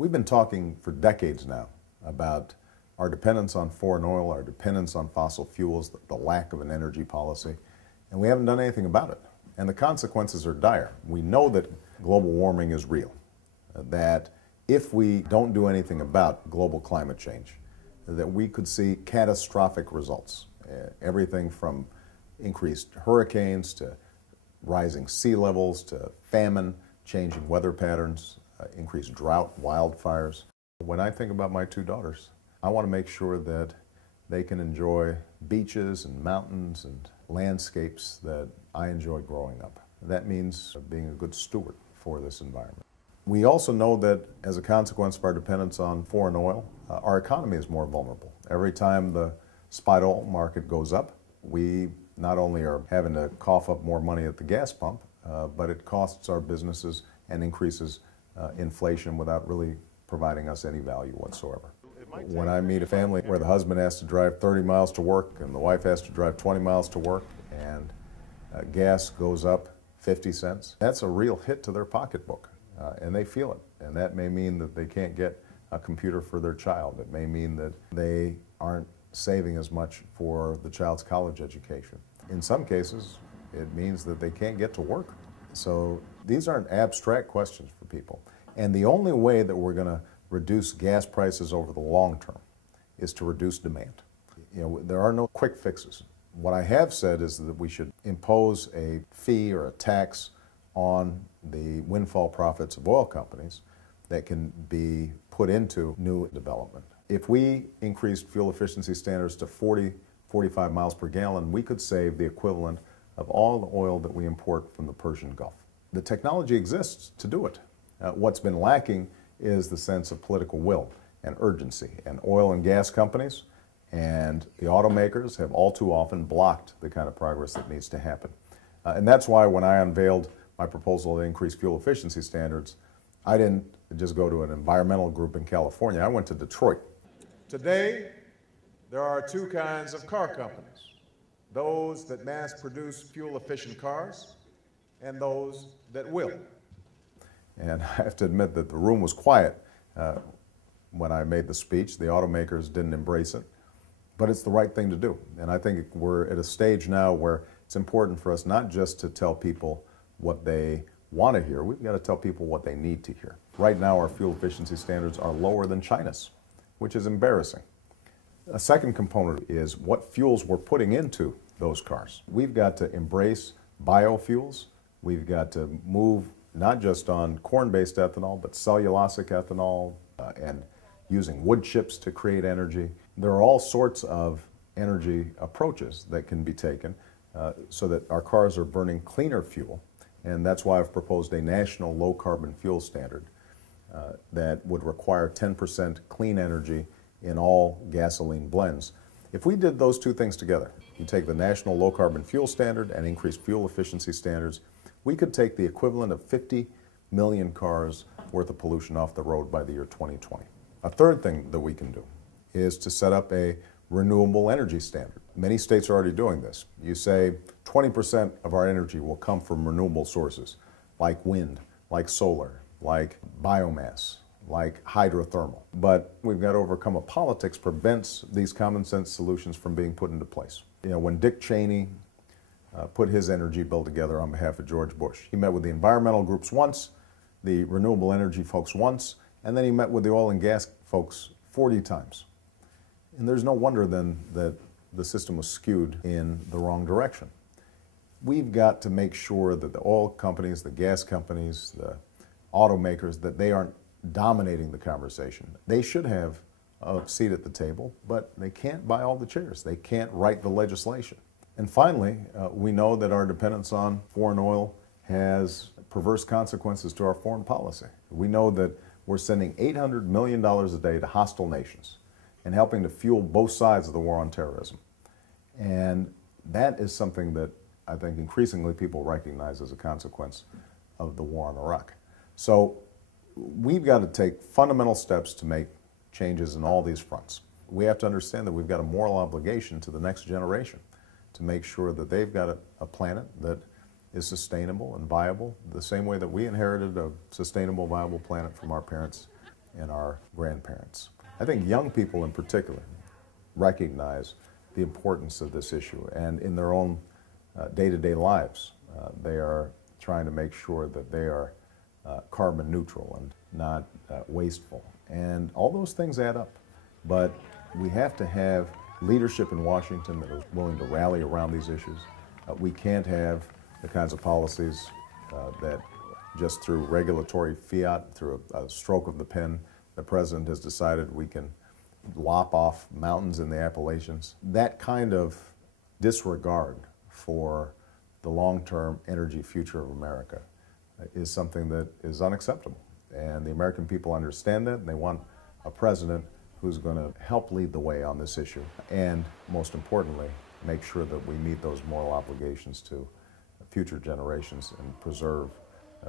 We've been talking for decades now about our dependence on foreign oil, our dependence on fossil fuels, the lack of an energy policy, and we haven't done anything about it. And the consequences are dire. We know that global warming is real, that if we don't do anything about global climate change, that we could see catastrophic results. Everything from increased hurricanes to rising sea levels to famine, changing weather patterns, increased drought, wildfires. When I think about my two daughters, I want to make sure that they can enjoy beaches and mountains and landscapes that I enjoyed growing up. That means being a good steward for this environment. We also know that as a consequence of our dependence on foreign oil, our economy is more vulnerable. Every time the spot oil market goes up, we not only are having to cough up more money at the gas pump, but it costs our businesses and increases inflation without really providing us any value whatsoever. When I meet a family where the husband has to drive 30 miles to work and the wife has to drive 20 miles to work and gas goes up 50 cents, that's a real hit to their pocketbook, and they feel it. And that may mean that they can't get a computer for their child. It may mean that they aren't saving as much for the child's college education. In some cases, it means that they can't get to work. So these aren't abstract questions for people. And the only way that we're going to reduce gas prices over the long term is to reduce demand. You know, there are no quick fixes. What I have said is that we should impose a fee or a tax on the windfall profits of oil companies that can be put into new development. If we increased fuel efficiency standards to 40, 45 miles per gallon, we could save the equivalent of all the oil that we import from the Persian Gulf. The technology exists to do it. What's been lacking is the sense of political will and urgency. And oil and gas companies and the automakers have all too often blocked the kind of progress that needs to happen. And that's why when I unveiled my proposal to increase fuel efficiency standards, I didn't just go to an environmental group in California. I went to Detroit. Today, there are two kinds of car companies: those that mass produce fuel-efficient cars and those that will. And I have to admit that the room was quiet when I made the speech. The automakers didn't embrace it, but it's the right thing to do. And I think we're at a stage now where it's important for us not just to tell people what they want to hear, we've got to tell people what they need to hear. Right now, our fuel efficiency standards are lower than China's, which is embarrassing. A second component is what fuels we're putting into those cars. We've got to embrace biofuels. We've got to move not just on corn-based ethanol, but cellulosic ethanol and using wood chips to create energy. There are all sorts of energy approaches that can be taken so that our cars are burning cleaner fuel. And that's why I've proposed a national low-carbon fuel standard that would require 10% clean energy in all gasoline blends. If we did those two things together, you take the national low-carbon fuel standard and increase fuel efficiency standards, we could take the equivalent of 50 million cars worth of pollution off the road by the year 2020. A third thing that we can do is to set up a renewable energy standard. Many states are already doing this. You say 20% of our energy will come from renewable sources, like wind, like solar, like biomass, like hydrothermal. But we've got to overcome a politics prevents these common sense solutions from being put into place. You know, when Dick Cheney put his energy bill together on behalf of George Bush, he met with the environmental groups once, the renewable energy folks once, and then he met with the oil and gas folks 40 times. And there's no wonder then that the system was skewed in the wrong direction. We've got to make sure that the oil companies, the gas companies, the automakers, that they aren't dominating the conversation. They should have a seat at the table, but they can't buy all the chairs. They can't write the legislation. And finally, we know that our dependence on foreign oil has perverse consequences to our foreign policy. We know that we're sending $800 million a day to hostile nations and helping to fuel both sides of the war on terrorism. And that is something that I think increasingly people recognize as a consequence of the war in Iraq. So we've got to take fundamental steps to make changes in all these fronts. We have to understand that we've got a moral obligation to the next generation to make sure that they've got a planet that is sustainable and viable, the same way that we inherited a sustainable, viable planet from our parents and our grandparents. I think young people in particular recognize the importance of this issue, and in their own day-to-day lives, they are trying to make sure that they are carbon neutral and not wasteful. And all those things add up. But we have to have leadership in Washington that is willing to rally around these issues. We can't have the kinds of policies that just through regulatory fiat, through a stroke of the pen, the president has decided we can lop off mountains in the Appalachians. That kind of disregard for the long-term energy future of America is something that is unacceptable. And the American people understand that, and they want a president who's going to help lead the way on this issue, and most importantly, make sure that we meet those moral obligations to future generations and preserve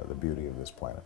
the beauty of this planet.